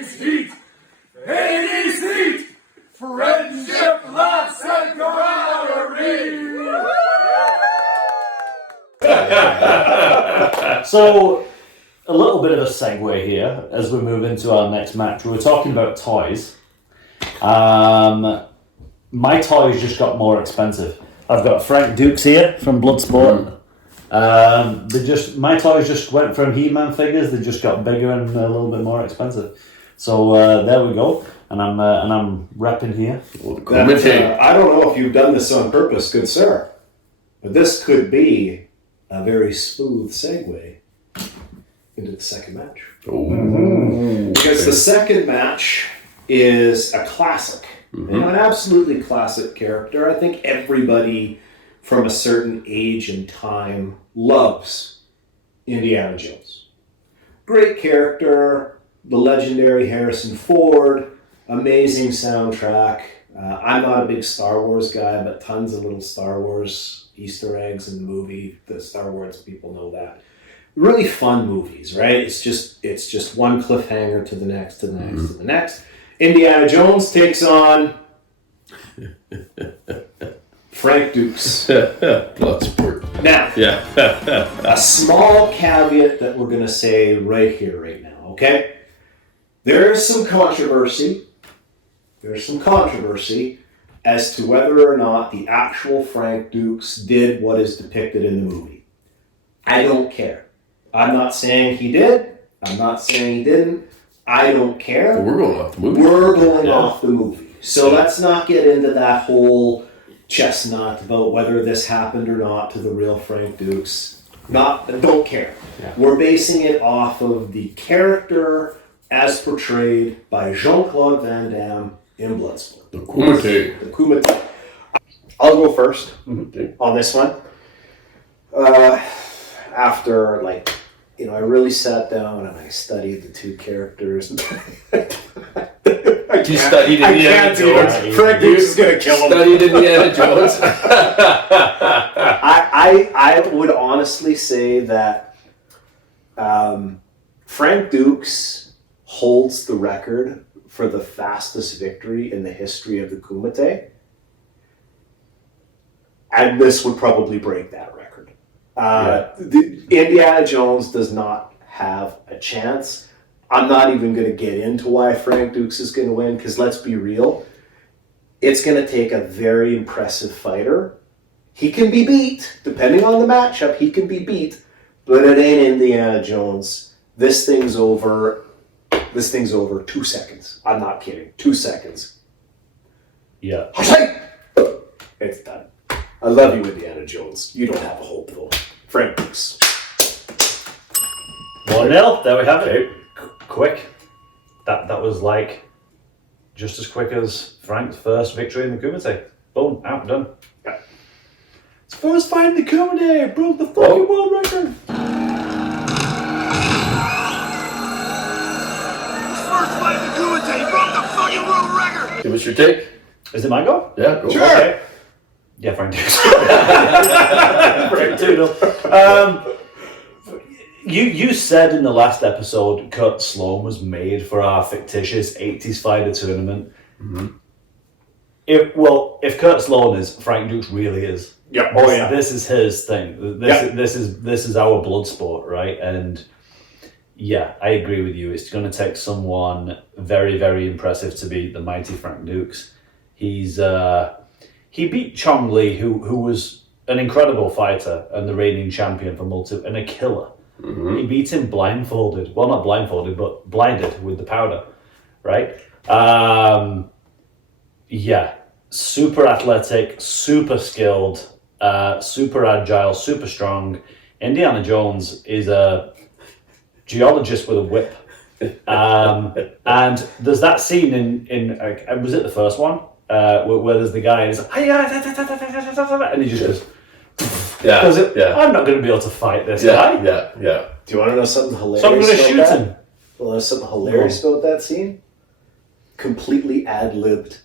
80s heat! 80s heat! Friendship, laughs, and camaraderie! So, a little bit of a segue here as we move into our next match. We were talking about toys. My toys just got more expensive. I've got Frank Dux here from BLOODSPORT. My toys just went from He-Man figures. They just got bigger and a little bit more expensive. So there we go. And I'm repping here. I don't know if you've done this on purpose, good sir, but this could be a very smooth segue into the second match. Because the second match is a classic, an absolutely classic character. I think everybody from a certain age and time loves Indiana Jones. Great character, the legendary Harrison Ford, amazing soundtrack. I'm not a big Star Wars guy, but tons of little Star Wars Easter eggs in the movie. The Star Wars people know that. Really fun movies, right? It's just one cliffhanger to the next, to the next, to the next. Indiana Jones takes on Frank Dux. BLOODSPORT. Now, a small caveat that we're going to say right here, right now, okay? There's some controversy. There's some controversy as to whether or not the actual Frank Dux did what is depicted in the movie. I don't care. I'm not saying he did. I'm not saying he didn't. I don't care. But we're going off the movie. We're going off the movie. So let's not get into that whole chestnut about whether this happened or not to the real Frank Dux. Don't care. Yeah. We're basing it off of the character as portrayed by Jean-Claude Van Damme in Bloodsport. The Kumite. I'll go first on this one. After, I really sat down and I studied the two characters. You studied Indiana Jones. Frank Dux is going to kill him. Studied Indiana Jones. I would honestly say that Frank Dux holds the record for the fastest victory in the history of the Kumite. And this would probably break that record. Indiana Jones does not have a chance. I'm not even going to get into why Frank Dux is going to win, because let's be real. It's going to take a very impressive fighter. He can be beat. Depending on the matchup, he can be beat. But it ain't Indiana Jones. This thing's over 2 seconds. I'm not kidding. 2 seconds. Yeah. It's done. I love you, Indiana Jones. You don't have a hope, though. Frank Dux. 1-0. There we have it. Quick. That was just as quick as Frank's first victory in the Kumite. Boom, out, done. It's first fight in the Kumite, broke the fucking world record. First fight in the Kumite, broke the fucking world record! Give us your take. Is it my go? Yeah, go. Sure. Okay. Yeah, Frank Dux. Frank 2-0. You said in the last episode Kurt Sloan was made for our fictitious 80s fighter tournament. If Kurt Sloan is, Frank Dux really is. Yeah. This is his thing. This is our blood sport, right? And yeah, I agree with you. It's going to take someone very, very impressive to beat the mighty Frank Dux. He beat Chong Li, who was an incredible fighter and the reigning champion for and a killer. He beat him blindfolded. Well, not blindfolded, but blinded with the powder, right? Super athletic, super skilled, super agile, super strong. Indiana Jones is a geologist with a whip. And there's that scene in was it the first one? Where there's the guy and he's like, and he just goes, I'm not going to be able to fight this guy. Yeah. Do you want to know something hilarious? So I'm going to shoot him. You want to know something hilarious about that scene? Completely ad-libbed.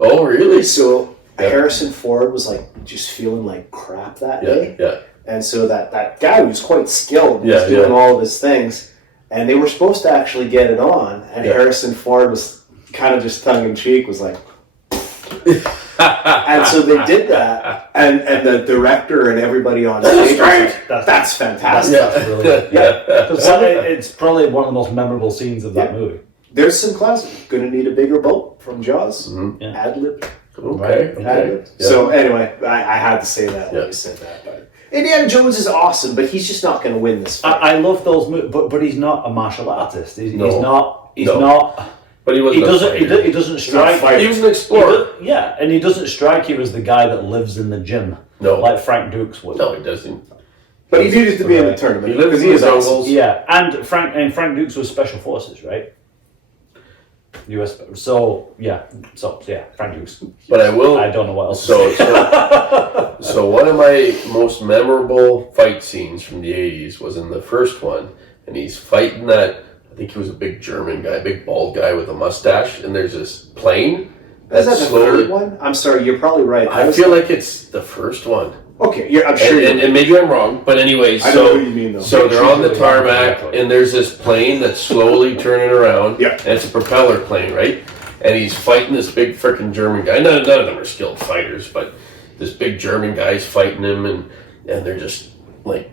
Oh, really? So Harrison Ford was just feeling like crap that day. Yeah. And so that guy was quite skilled, was doing all of his things. and they were supposed to actually get it on, and Yeah. Harrison Ford was kind of just tongue in cheek, was like, and so they did that, and the director and everybody on stage was like, that's fantastic. That's brilliant. Yeah. So it's probably one of the most memorable scenes of that movie. There's some classic. Gonna need a bigger boat from Jaws. Yeah. Ad-lib. Okay. Ad-lib. So anyway, I had to say that when you said that. But Indiana Jones is awesome, but he's just not going to win this fight. I love those movies, but he's not a martial artist. He's No. not. He's No. not. But he He wasn't. doesn't. He doesn't strike. He was an explorer. Yeah, and he doesn't strike you as the guy that lives in the gym. No. like Frank Dux would. No, he doesn't. But he needed to be in the tournament. He lives because in he is the awesome. jungles. Yeah, and Frank Dux was Special Forces, right? US. So Frank Dux. But I will. I don't know what else. So one of my most memorable fight scenes from the 80s was in the first one, and he's fighting that, I think he was a big German guy, big bald guy with a mustache, and there's this plane Is that the slowly... third one? I'm sorry, you're probably right. I feel like it's the first one. Okay, I'm sure. And maybe I'm wrong, but anyway, I know what you mean, though. so they're on the tarmac, and there's this plane that's slowly turning around, Yeah. and it's a propeller plane, right? And he's fighting this big freaking German guy. None of them are skilled fighters, but this big German guy's fighting him, and they're just like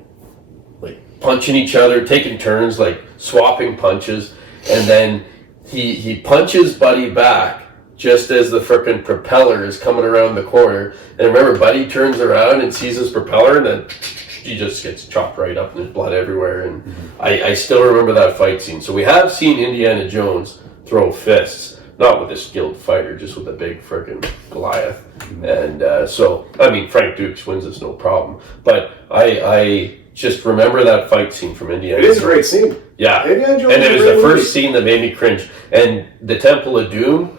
punching each other, taking turns, like swapping punches, and then he punches Buddy back just as the frickin' propeller is coming around the corner. And remember, Buddy turns around and sees his propeller, and then he just gets chopped right up, and there's blood everywhere. And I still remember that fight scene. So we have seen Indiana Jones throw fists, not with a skilled fighter, just with a big frickin' Goliath. And so, I mean, Frank Dux wins this no problem. But I just remember that fight scene from Indiana It is a Jones. great scene. Yeah. Indiana Jones And it is was a the great movie. first scene that made me cringe. And the Temple of Doom,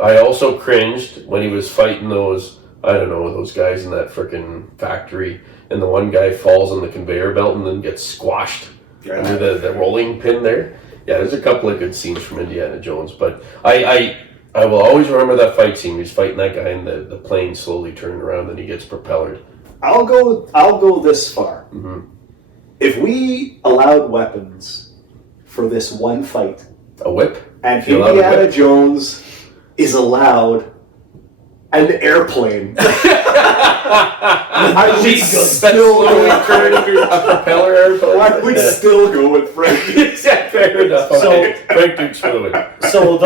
I also cringed when he was fighting those, I don't know, those guys in that frickin' factory, and the one guy falls on the conveyor belt and then gets squashed under the rolling pin there. Yeah, there's a couple of good scenes from Indiana Jones, but I will always remember that fight scene. He's fighting that guy and the plane slowly turning around and he gets propellered. I'll go this far. Mm-hmm. If we allowed weapons for this one fight, A whip? and You allowed a Indiana whip? Jones is allowed an airplane, I would still go turn into a propeller airplane. I would still go with Frank. Yeah, fair enough. So- Frank Dux for the win. So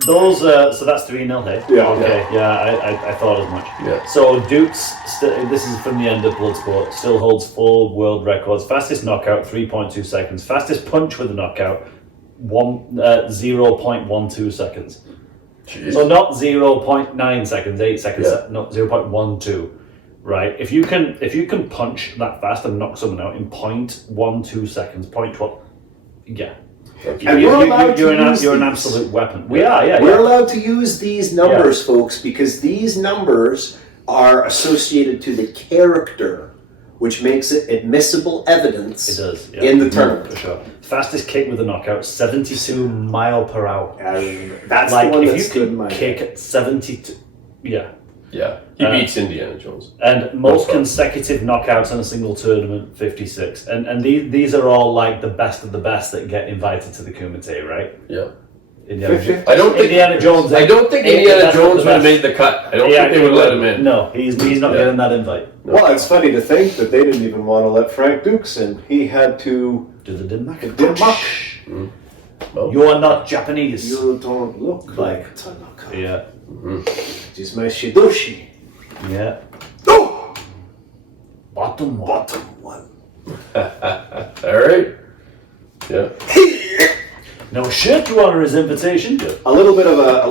so that's 3-0, hey? Yeah. Okay. Yeah, I thought as much. Yeah. So Dukes, this is from the end of Bloodsport, still holds 4 world records. Fastest knockout, 3.2 seconds. Fastest punch with a knockout, 0.12 seconds. Jeez. So not 0.9 seconds, 8 seconds, Yeah. no, 0.12. Right? If you can punch that fast and knock someone out in 0.12 seconds, 0.12, yeah. And we're allowed to You're an use absolute weapon. We are, yeah. We're allowed to use these numbers, folks, because these numbers are associated to the character, which makes it admissible evidence It does, yeah. in the tournament. For sure. Fastest kick with a knockout, 72 mile per hour. And that's Like the one if that's you good in can my kick head. at 72, yeah. Yeah. He beats Indiana Jones. And most problem. consecutive knockouts in a single tournament, 56. And these are all like the best of the best that get invited to the Kumite, right? Yeah. Indiana, I don't think Indiana Jones. I don't think ain't the Indiana best of Jones the would have best. made the cut. I don't think they would let him in. No, he's not Yeah. getting that invite. Well, it's funny to think that they didn't even want to let Frank Dux in. He had to. Do the Denmark? Well, You are not Japanese. You don't look like Tanaka. Yeah. It is my Shidoshi. Yeah. No! Bottom one. Bottom one. all right. Yeah. No shirt to honor his invitation. A little bit of a